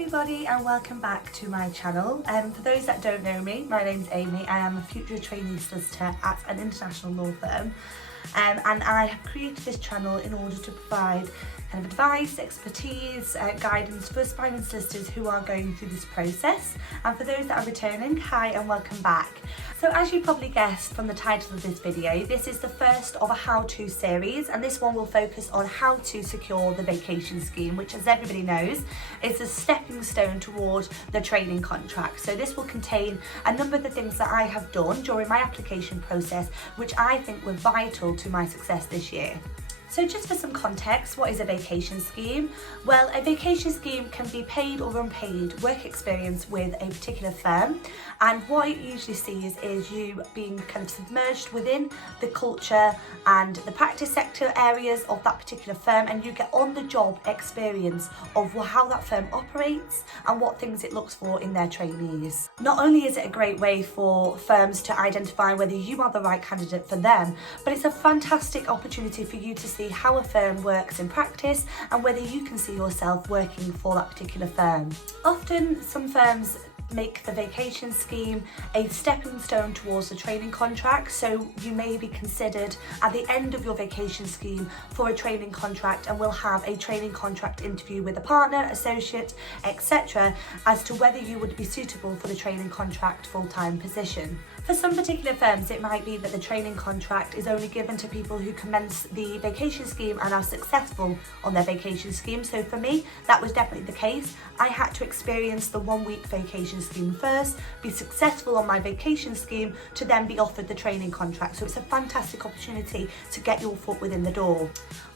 everybody and welcome back to my channel. For those that don't know me, my name's Amy. I am a future trainee solicitor at an international law firm, and I have created this channel in order to provide kind of advice, expertise, guidance for aspiring solicitors who are going through this process. And for those that are returning, hi and welcome back. So as you probably guessed from the title of this video, this is the first of a how-to series, and this one will focus on how to secure the vacation scheme, which, as everybody knows, is a stepping stone toward the training contract. So this will contain a number of the things that I have done during my application process, which I think were vital to my success this year. So just for some context, what is a vacation scheme? Well, a vacation scheme can be paid or unpaid work experience with a particular firm, and what you usually see is you being kind of submerged within the culture and the practice sector areas of that particular firm, and you get on the job experience of how that firm operates and what things it looks for in their trainees. Not only is it a great way for firms to identify whether you are the right candidate for them, but it's a fantastic opportunity for you to see how a firm works in practice and whether you can see yourself working for that particular firm. Often some firms make the vacation scheme a stepping stone towards the training contract, so you may be considered at the end of your vacation scheme for a training contract, and will have a training contract interview with a partner, associate, etc. as to whether you would be suitable for the training contract full-time position. For some particular firms, it might be that the training contract is only given to people who commence the vacation scheme and are successful on their vacation scheme. So for me, that was definitely the case. I had to experience the 1 week vacation scheme first, be successful on my vacation scheme, to then be offered the training contract. So it's a fantastic opportunity to get your foot within the door.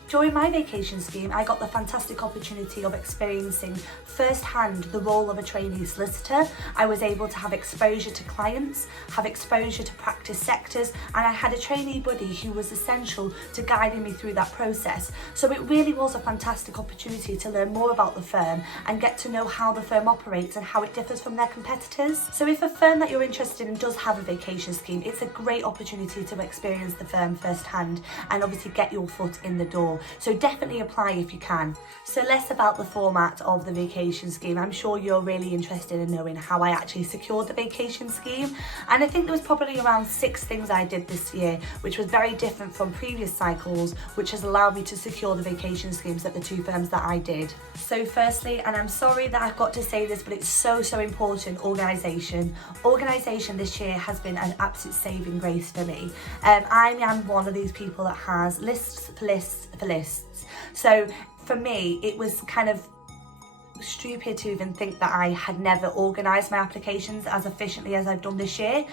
During my vacation scheme, I got the fantastic opportunity of experiencing firsthand the role of a trainee solicitor. I was able to have exposure to clients, have exposure to practice sectors, and I had a trainee buddy who was essential to guiding me through that process. So it really was a fantastic opportunity to learn more about the firm and get to know how the firm operates and how it differs from their competitors. So if a firm that you're interested in does have a vacation scheme, it's a great opportunity to experience the firm firsthand and obviously get your foot in the door. So definitely apply if you can. So less about the format of the vacation scheme. I'm sure you're really interested in knowing how I actually secured the vacation scheme. And I think there was probably around 6 things I did this year, which was very different from previous cycles, which has allowed me to secure the vacation schemes at the 2 firms that I did. So firstly, and I'm sorry that I've got to say this, but it's so important, organisation. Organisation this year has been an absolute saving grace for me. I am one of these people that has lists for lists for lists. So for me, it was kind of stupid to even think that I had never organised my applications as efficiently as I've done this year.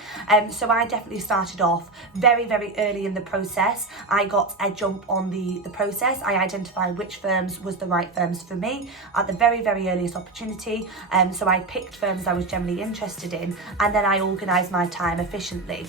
So I definitely started off very early in the process. I got a jump on the process. I identified which firms was the right firms for me at the very earliest opportunity. So I picked firms I was generally interested in, and then I organised my time efficiently.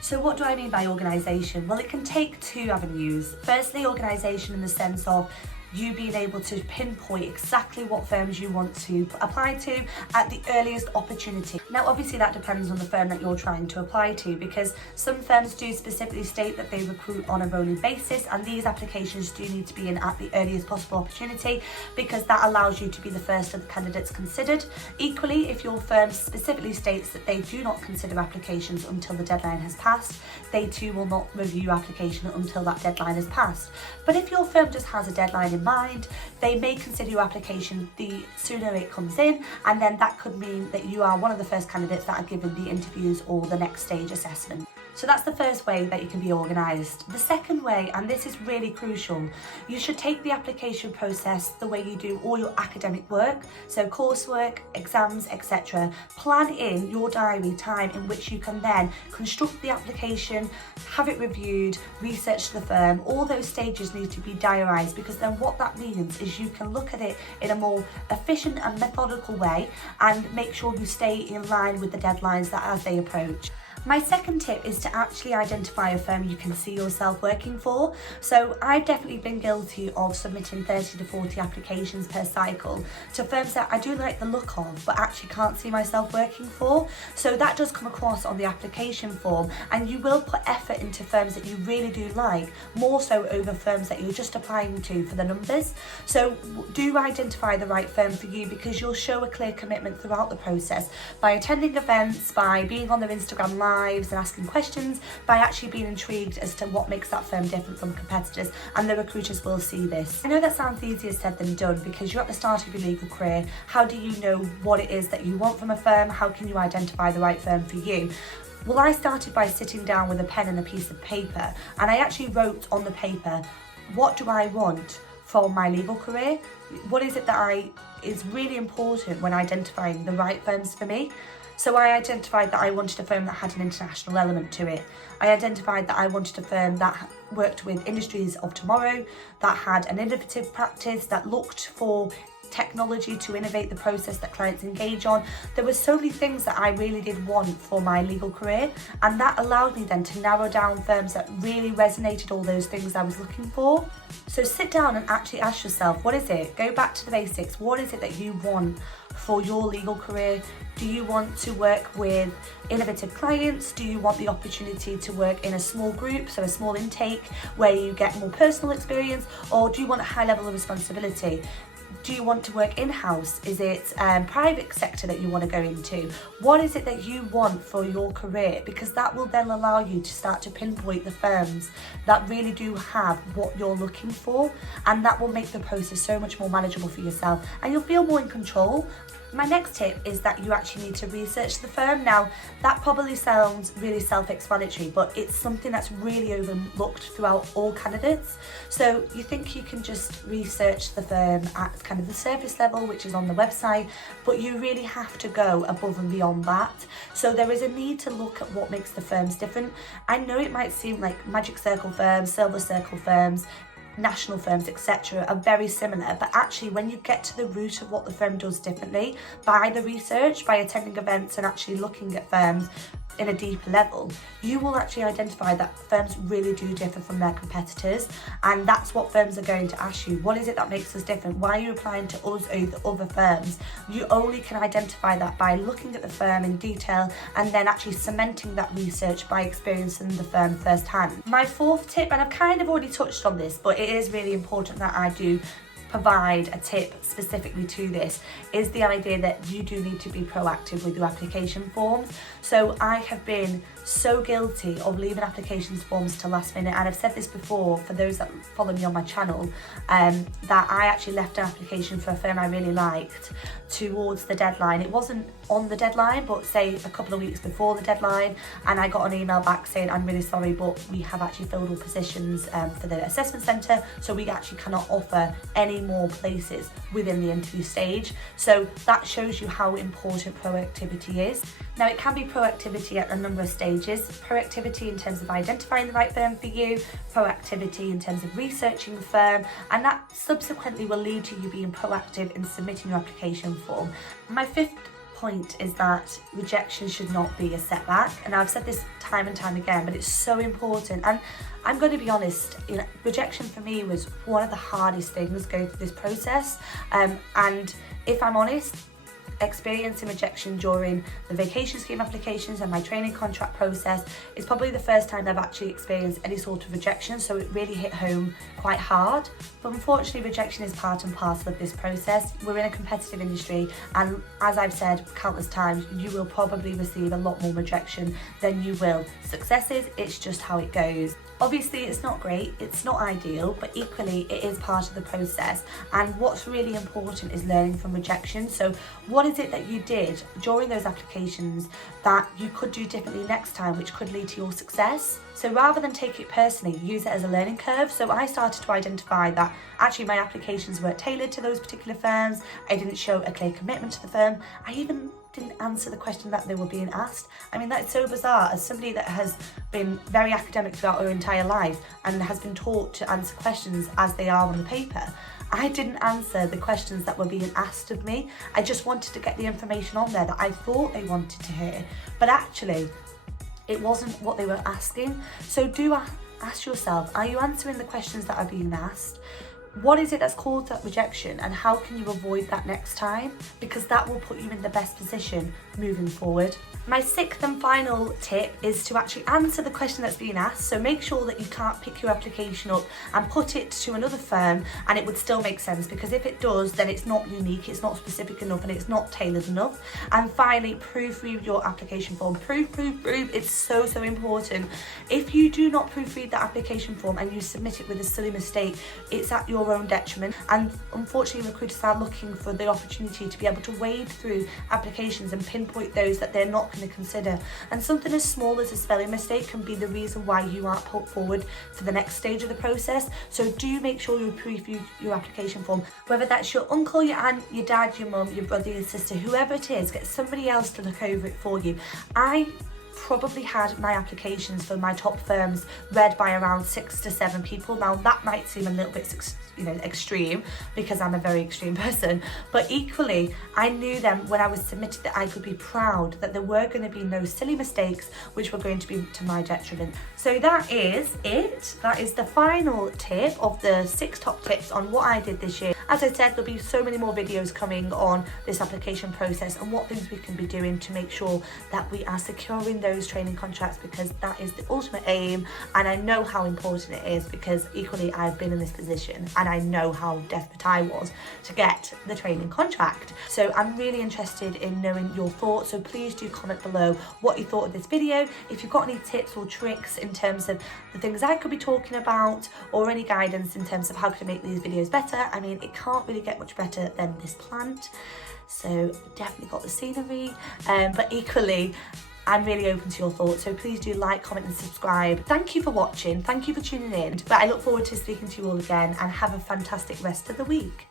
So what do I mean by organisation? Well, it can take 2 avenues. Firstly, organisation in the sense of you being able to pinpoint exactly what firms you want to apply to at the earliest opportunity. Now obviously that depends on the firm that you're trying to apply to, because some firms do specifically state that they recruit on a rolling basis, and these applications do need to be in at the earliest possible opportunity, because that allows you to be the first of the candidates considered. Equally, if your firm specifically states that they do not consider applications until the deadline has passed, they too will not review application until that deadline has passed. But if your firm just has a deadline in mind, they may consider your application the sooner it comes in, and then that could mean that you are one of the first candidates that are given the interviews or the next stage assessment. So that's the first way that you can be organised. The second way, and this is really crucial, you should take the application process the way you do all your academic work, so coursework, exams, etc. Plan in your diary time in which you can then construct the application, have it reviewed, research the firm. All those stages need to be diarised, because then what that means is you can look at it in a more efficient and methodical way and make sure you stay in line with the deadlines that as they approach. My second tip is to actually identify a firm you can see yourself working for. So I've definitely been guilty of submitting 30 to 40 applications per cycle to firms that I do like the look of, but actually can't see myself working for. So that does come across on the application form, and you will put effort into firms that you really do like, more so over firms that you're just applying to for the numbers. So do identify the right firm for you, because you'll show a clear commitment throughout the process by attending events, by being on their Instagram lives and asking questions, by actually being intrigued as to what makes that firm different from competitors, and the recruiters will see this. I know that sounds easier said than done, because you're at the start of your legal career. How do you know what it is that you want from a firm? How can you identify the right firm for you? Well, I started by sitting down with a pen and a piece of paper, and I actually wrote on the paper, what do I want from my legal career? What is it that is really important when identifying the right firms for me? So I identified that I wanted a firm that had an international element to it. I identified that I wanted a firm that worked with industries of tomorrow, that had an innovative practice, that looked for technology to innovate the process that clients engage on. There were so many things that I really did want for my legal career, and that allowed me then to narrow down firms that really resonated all those things I was looking for. So sit down and actually ask yourself, what is it? Go back to the basics. What is it that you want for your legal career? Do you want to work with innovative clients? Do you want the opportunity to work in a small group, so a small intake where you get more personal experience? Or do you want a high level of responsibility? Do you want to work in-house? Is it private sector that you want to go into? What is it that you want for your career? Because that will then allow you to start to pinpoint the firms that really do have what you're looking for, and that will make the process so much more manageable for yourself, and you'll feel more in control. My next tip is that you actually need to research the firm. Now, that probably sounds really self-explanatory, but it's something that's really overlooked throughout all candidates. So you think you can just research the firm at kind of the surface level, which is on the website, but you really have to go above and beyond that. So there is a need to look at what makes the firms different. I know it might seem like magic circle firms, silver circle firms, national firms, etc. are very similar, but actually when you get to the root of what the firm does differently, by the research, by attending events and actually looking at firms in a deeper level, you will actually identify that firms really do differ from their competitors, and that's what firms are going to ask you. What is it that makes us different? Why are you applying to us over other firms? You only can identify that by looking at the firm in detail and then actually cementing that research by experiencing the firm firsthand. My fourth tip, and I've kind of already touched on this, but it is really important that I do provide a tip specifically to this, is the idea that you do need to be proactive with your application forms. So I have been so guilty of leaving applications forms to last minute, and I've said this before for those that follow me on my channel, that I actually left an application for a firm I really liked towards the deadline. It wasn't on the deadline, but say a couple of weeks before the deadline, and I got an email back saying, I'm really sorry, but we have actually filled all positions for the assessment centre, so we actually cannot offer any more places within the interview stage. So that shows you how important proactivity is. Now, it can be proactivity at a number of stages. Proactivity in terms of identifying the right firm for you, proactivity in terms of researching the firm, and that subsequently will lead to you being proactive in submitting your application form. My fifth point is that rejection should not be a setback, and I've said this time and time again, but it's so important. And I'm going to be honest, rejection for me was one of the hardest things going through this process, and if I'm honest, experiencing rejection during the vacation scheme applications and my training contract process is probably the first time I've actually experienced any sort of rejection, so it really hit home quite hard. But unfortunately, rejection is part and parcel of this process. We're in a competitive industry, and as I've said countless times, you will probably receive a lot more rejection than you will successes. It's just how it goes. Obviously, it's not great, it's not ideal, but equally it is part of the process. And what's really important is learning from rejection. So what is it that you did during those applications that you could do differently next time, which could lead to your success? So rather than take it personally, use it as a learning curve. So I started to identify that actually my applications weren't tailored to those particular firms. I didn't show a clear commitment to the firm. I even didn't answer the question that they were being asked. I mean, that's so bizarre. As somebody that has been very academic throughout her entire life and has been taught to answer questions as they are on the paper, I didn't answer the questions that were being asked of me. I just wanted to get the information on there that I thought they wanted to hear. But actually, it wasn't what they were asking. So do ask yourself, are you answering the questions that are being asked? What is it that's caused that rejection, and how can you avoid that next time? Because that will put you in the best position moving forward. My sixth and final tip is to actually answer the question that's being asked. So make sure that you can't pick your application up and put it to another firm and it would still make sense, because if it does, then it's not unique, it's not specific enough, and it's not tailored enough. And finally, proofread your application form. Proof, it's so important. If you do not proofread the application form and you submit it with a silly mistake, it's at your own detriment. And unfortunately, recruiters are looking for the opportunity to be able to wade through applications and pinpoint those that they're not going to consider. And something as small as a spelling mistake can be the reason why you aren't put forward for the next stage of the process. So do make sure you proofread your application form. Whether that's your uncle, your aunt, your dad, your mum, your brother, your sister, whoever it is, get somebody else to look over it for you. I probably had my applications for my top firms read by around 6 to 7 people. Now that might seem a little bit extreme, because I'm a very extreme person, but equally I knew then when I was submitted that I could be proud that there were going to be no silly mistakes which were going to be to my detriment. So that is it. That is the final tip of the 6 top tips on what I did this year. As I said, there'll be so many more videos coming on this application process and what things we can be doing to make sure that we are securing those training contracts, because that is the ultimate aim. And I know how important it is, because equally I've been in this position and I know how desperate I was to get the training contract. So I'm really interested in knowing your thoughts, so please do comment below what you thought of this video. If you've got any tips or tricks in terms of the things I could be talking about, or any guidance in terms of how can I make these videos better. I mean, it can't really get much better than this plant. So definitely got the scenery, but equally I'm really open to your thoughts, so please do like, comment and subscribe. Thank you for watching, thank you for tuning in, but I look forward to speaking to you all again, and have a fantastic rest of the week.